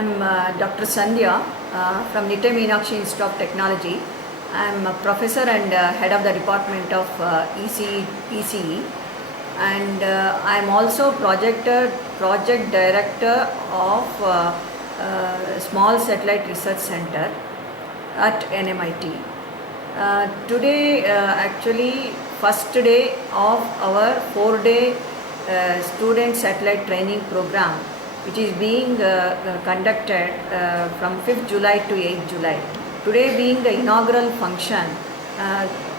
I'm Dr. Sandhya from Nittai Meenakshi Institute of Technology. I'm a professor and head of the Department of ECE, and I'm also project director of Small Satellite Research Center at NMIT. Today, actually, first day of our 4-day student satellite training program, which is being conducted from 5th July to 8th July. Today being the inaugural function,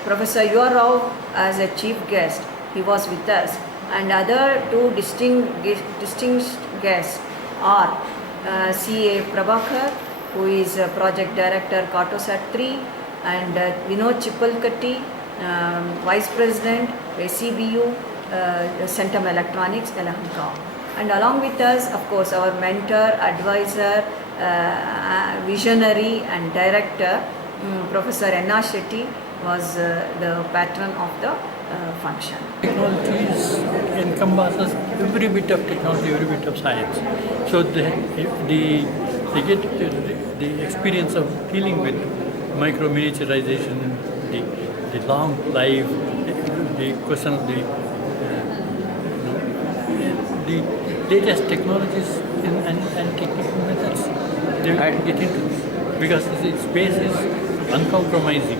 Professor U.R. Rao as a chief guest, he was with us, and other two distinguished guests are C.A. Prabhakar, who is project director Cartosat 3, and Vinod Chipalkatti, vice president SCBU, Centum Electronics, Yelahanka. And along with us, of course, our mentor, advisor, visionary and director, Professor N.R. Shetty, was the patron of the function. Technologies encompasses every bit of technology, every bit of science. So they get the experience of dealing with micro miniaturization, the long life, the question of the latest technologies and technical methods. They will get into this because the space is uncompromising,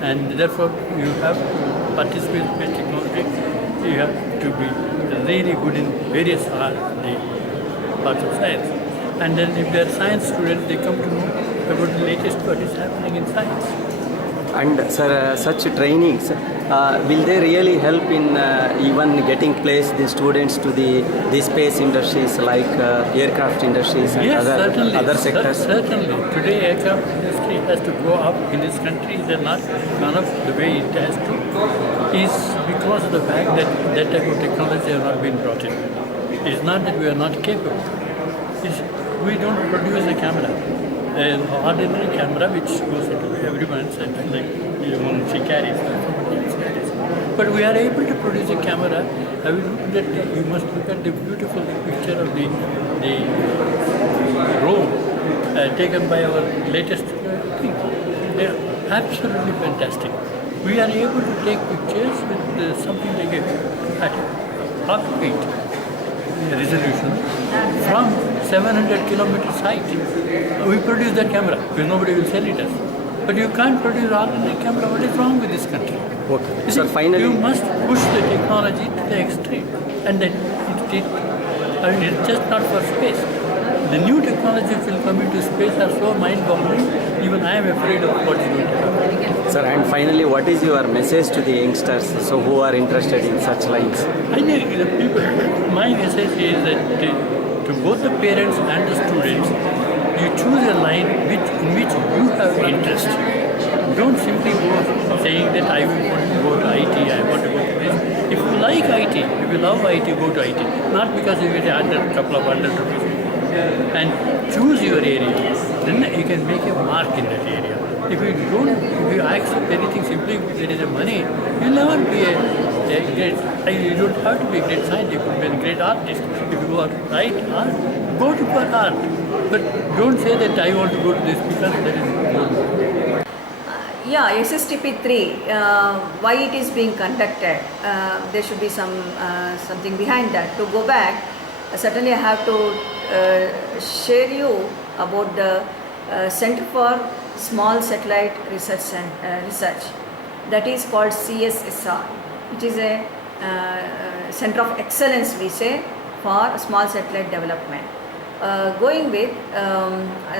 and therefore you have to participate in technology. You have to be really good in various parts of science. And then if they are science students, they come to know about the latest what is happening in science. And sir, such trainings, will they really help in even getting placed the students to the space industries like aircraft industries and other sectors? Certainly. Today aircraft industry has to grow up in this country. They're not gone up the way it has to. Is because of the fact that that type of technology has not been brought in. It's not that we are not capable. We don't produce a camera. An ordinary camera which goes into everyone's head, like she carries, somebody else carries. But we are able to produce a camera. I will look at you must look at the beautiful picture of the Rome taken by our latest thing. They are absolutely fantastic. We are able to take pictures with something like a half feet resolution from 700 kilometers height. We produce that camera because nobody will sell it us. But you can't produce ordinary camera. What is wrong with this country? Okay. So finally, you must push the technology to the extreme, and then it's just not for space. The new technologies will come into space are so mind-boggling. Even I am afraid of what is going to happen. Sir, and finally, what is your message to the youngsters who are interested in such lines? I think the people. My message is that to both the parents and the students, you choose a line in which you have interest. Don't simply go saying that I want to go to IT, I want to go to this. If you like IT, if you love IT, go to IT. Not because you get a couple of ₹100. And choose your area. Then you can make a mark in that area. If you accept anything simply because there is a money, you'll never be a great. You don't have to be a great scientist. You could be a great artist. If you are right art, go to for art. But don't say that I want to go to this because there is no. Yeah, SSTP 3, why it is being conducted, there should be something behind that. To go back, certainly I have to share you about the Center for Small Satellite Research that is called CSSR, which is a Center of Excellence, we say, for small satellite development. Going with,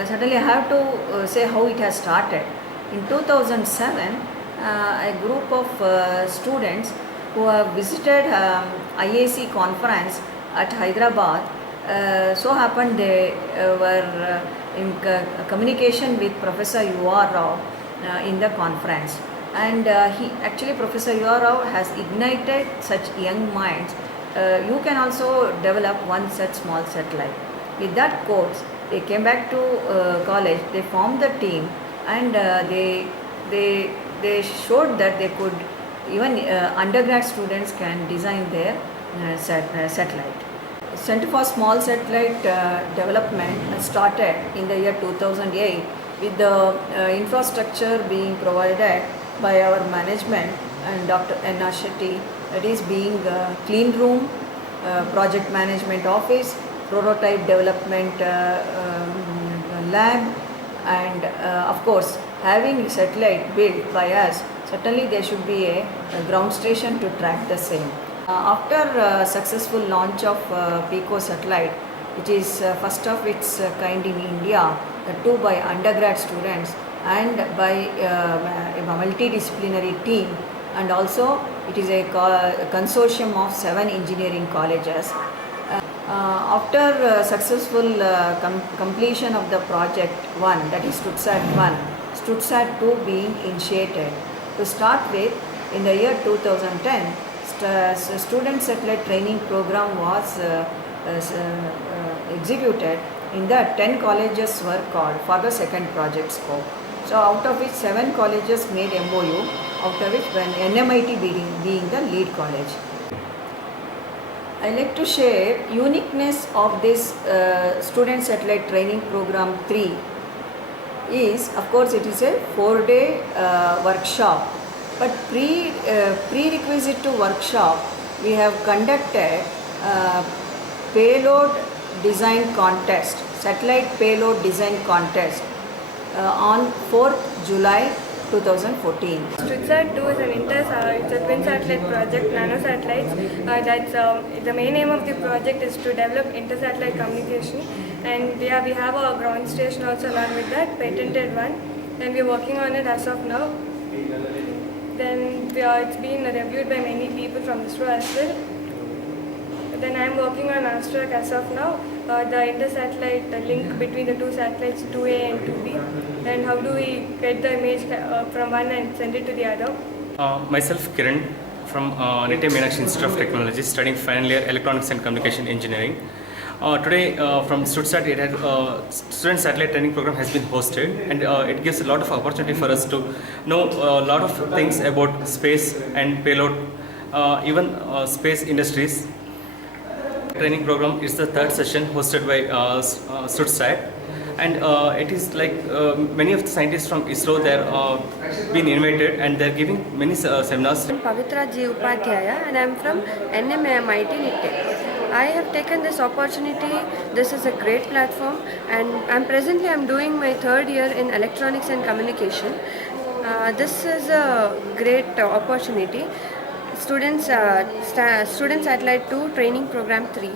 certainly I have to say how it has started. In 2007, a group of students who have visited IAC conference at Hyderabad, so happened they were in communication with Professor U.R. Rao in the conference. And Professor U.R. Rao has ignited such young minds. You can also develop one such small satellite. With that course, they came back to college, they formed the team, and they showed that they could, even undergrad students can design their satellite. Center for Small Satellite Development started in the year 2008 with the infrastructure being provided by our management and Dr. N.R. Shetty, that is being clean room, project management office, prototype development lab, and of course having satellite built by us, certainly there should be a ground station to track the same. After successful launch of PICO satellite, which is first of its kind in India, too by undergrad students and by a multidisciplinary team, and also it is a consortium of 7 engineering colleges. After successful completion of the project 1, that is Studsat 1, Studsat 2 being initiated. To start with, in the year 2010, student satellite training program was executed. In that, 10 colleges were called for the second project scope. So out of which 7 colleges made MOU, out of which NMIT being the lead college. I like to share uniqueness of this student satellite training program 3 is, of course, it is a 4-day workshop, but prerequisite to workshop we have conducted payload design contest, satellite payload design contest on 4th July 2014. Studsat 2 is it's a twin satellite project, nanosatellites. The main aim of the project is to develop intersatellite communication, and we have a ground station also along with that, patented one, and we are working on it as of now. Then it's been reviewed by many people from ISRO as well. Then I am working on ASTRAC as of now, the intersatellite link between the two satellites 2A and 2B, and how do we get the image from one and send it to the other. Myself Kiran from Nitya Meenakshi Institute of Technology, studying final year Electronics and Communication Engineering. Today from Studsat, student satellite training program has been hosted, and it gives a lot of opportunity for us to know a lot of things about space and payload, even space industries. Training program is the 3rd session hosted by Studsat, and it is like many of the scientists from ISRO they are been invited, and they are giving many seminars. I'm Pavitra G. Upadhyaya, and I'm from NMIT NITTE. I have taken this opportunity. This is a great platform, and I'm doing my 3rd year in Electronics and Communication. This is a great opportunity. Student Satellite 2 Training Program 3.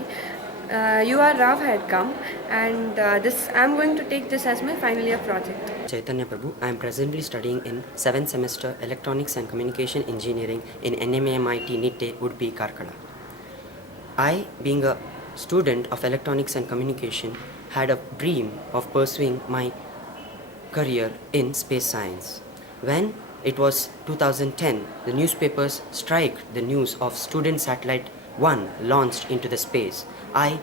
UR Rao had come, and I'm going to take this as my final year project. Chaitanya Prabhu. I am presently studying in 7th semester Electronics and Communication Engineering in NMIT NITTE, Udupi, Karkala. I, being a student of Electronics and Communication, had a dream of pursuing my career in space science. When it was 2010, the newspapers strike the news of Student Satellite 1 launched into the space. I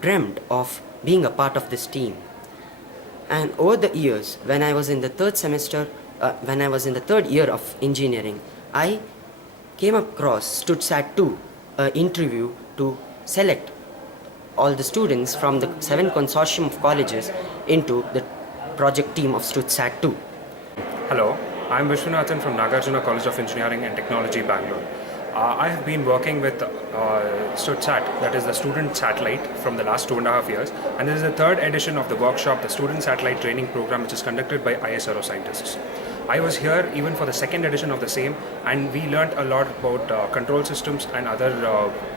dreamed of being a part of this team. And over the years, when I was in the 3rd year of engineering, I came across Studsat 2, an interview to select all the students from the 7 consortium of colleges into the project team of Studsat 2. Hello, I am Vishwanathan from Nagarjuna College of Engineering and Technology, Bangalore. I have been working with Studsat, that is the student satellite, from the last 2.5 years, and this is the 3rd edition of the workshop, the Student Satellite Training Program, which is conducted by ISRO scientists. I was here even for the 2nd edition of the same, and we learnt a lot about control systems and other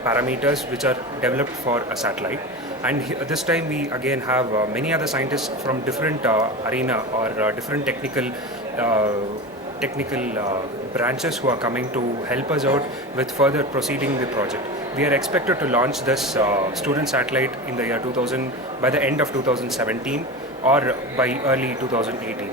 parameters which are developed for a satellite. And this time we again have many other scientists from different arena or different technical branches who are coming to help us out with further proceeding the project. We are expected to launch this student satellite in the year 2000 by the end of 2017 or by early 2018.